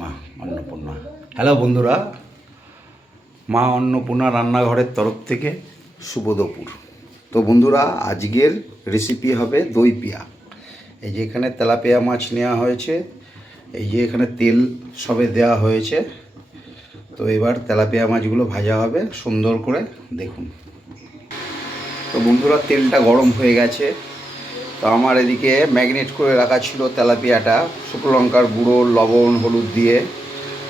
মা অন্নপূর্ণা। হ্যালো বন্ধুরা, মা অন্নপূর্ণা রান্নাঘরের তরফ থেকে শুভ দুপুর। তো বন্ধুরা, আজকের রেসিপি হবে দই পিয়া। এই যে এখানে তেলাপিয়া মাছ নেওয়া হয়েছে, এই যে এখানে তেল সবে দেওয়া হয়েছে। তো এবার তেলাপিয়া মাছগুলো ভাজা হবে সুন্দর করে, দেখুন। তো বন্ধুরা, তেলটা গরম হয়ে গেছে। তো আমার এদিকে ম্যাগনেট করে রাখা ছিল তেলাপিয়াটা, শুকনো লঙ্কার গুঁড়ো, লবণ, হলুদ দিয়ে।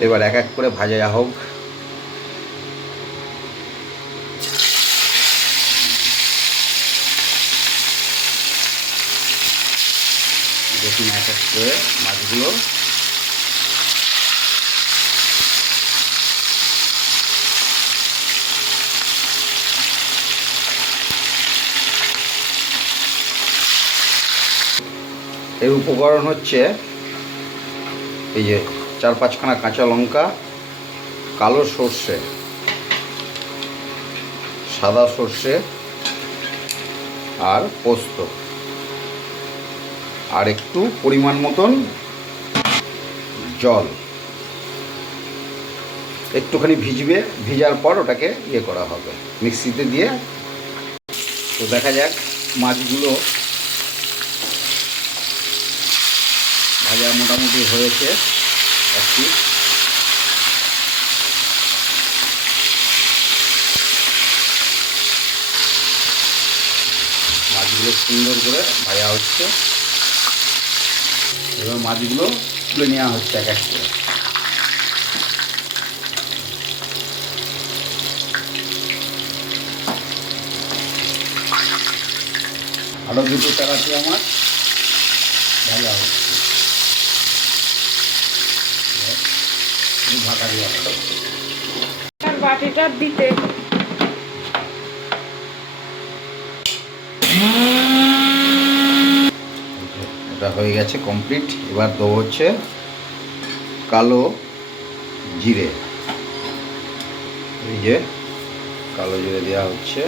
এবার এক এক করে ভাজা হোক। দেখুন এক এক করে মাছগুলো এর উপকরণ হচ্ছে এই যে 4-5খানা কাঁচা লঙ্কা, কালো সর্ষে, সাদা সর্ষে আর পোস্ত, আর একটু পরিমাণ মতন জল। একটুখানি ভিজবে, ভিজার পর ওটাকে করা হবে মিক্সিতে দিয়ে। তো দেখা যাক, মাছগুলো ভাজা মোটামুটি হয়েছে। একটু মাছগুলো সুন্দর করে ভাজা হচ্ছে। এবার মাছগুলো তুলে নেওয়া হচ্ছে এক এক করে। আরও দুটো তেলাপিয়া মাছ ভাজা হচ্ছে, ঢাকা দেওয়া হবে। বাটিটা দিতে এটা হয়ে গেছে কমপ্লিট। এবার দেবো হচ্ছে কালো জিরে। এই যে কালো জিরে দেওয়া হচ্ছে।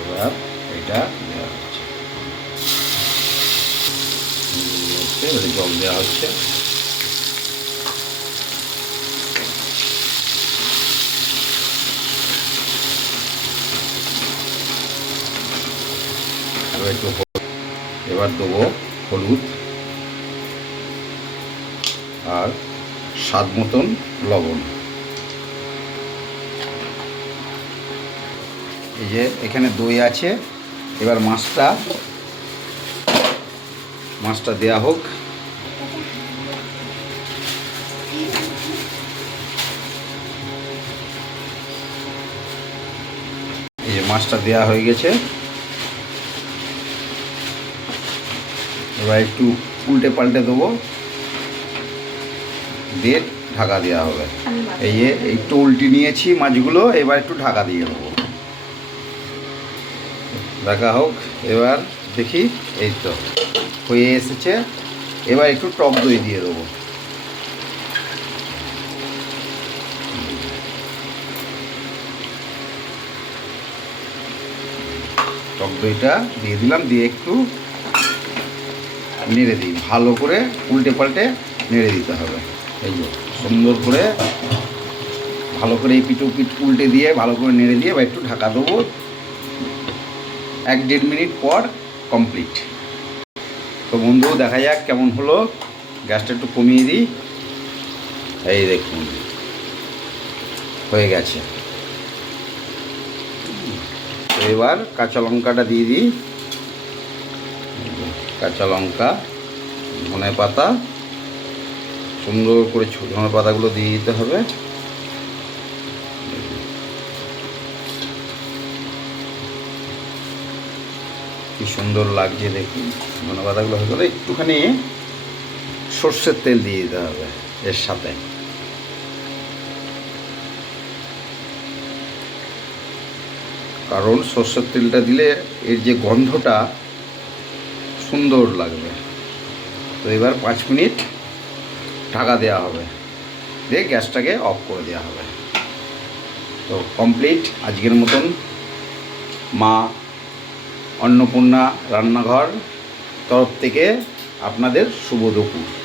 এবার এটা দেওয়া হচ্ছে, জল দেওয়া হচ্ছে। এবার দেবো হলুদ আর স্বাদ মতন লবণ। এই যে এখানে দই আছে। এবার মাছটা দেয়া হোক। এই যে মাছটা দেয়া হয়ে গেছে। এবার একটু উল্টে পাল্টে দেবো, দিয়ে ঢাকা দেওয়া হবে। এই যে একটু উল্টে নিয়েছি মাছগুলো, এবার একটু ঢাকা দিয়ে দেবো, ঢাকা হোক। এবার দেখি, এই তো হয়ে এসেছে। এবার একটু টক দই দিয়ে দেবো। টক দইটা দিয়ে দিলাম, দিয়ে একটু নেড়ে দিই, ভালো করে উল্টে পাল্টে নেড়ে দিতে হবে। এই যে সুন্দর করে ভালো করে এই পিঠ পিঠ উল্টে দিয়ে ভালো করে নেড়ে দিয়ে বা একটু ঢাকা দেবো। 1-1.5 মিনিট পর কমপ্লিট। তো বন্ধু, দেখা যাক কেমন হলো। গ্যাসটা একটু কমিয়ে দিই। এই দেখুন হয়ে গেছে। তো এবার কাঁচা লঙ্কাটা দিয়ে দিই। কাঁচা লঙ্কা, ধনে পাতা, সুন্দর করে ধনে পাতাগুলো দিয়ে দিতে হবে। কি সুন্দর লাগছে দেখুন। ধনে পাতাগুলো হয়ে গেলে একটুখানি সর্ষের তেল দিয়ে দিতে হবে এর সাথে। কারণ সর্ষের তেলটা দিলে এর যে গন্ধটা সুন্দর লাগবে। তো এবার 5 মিনিট ঢাকা দেওয়া হবে, দিয়ে গ্যাসটাকে অফ করে দেওয়া হবে। তো কমপ্লিট আজকের মতন মা অন্নপূর্ণা রান্নাঘর তরফ থেকে আপনাদের শুভ দুপুর।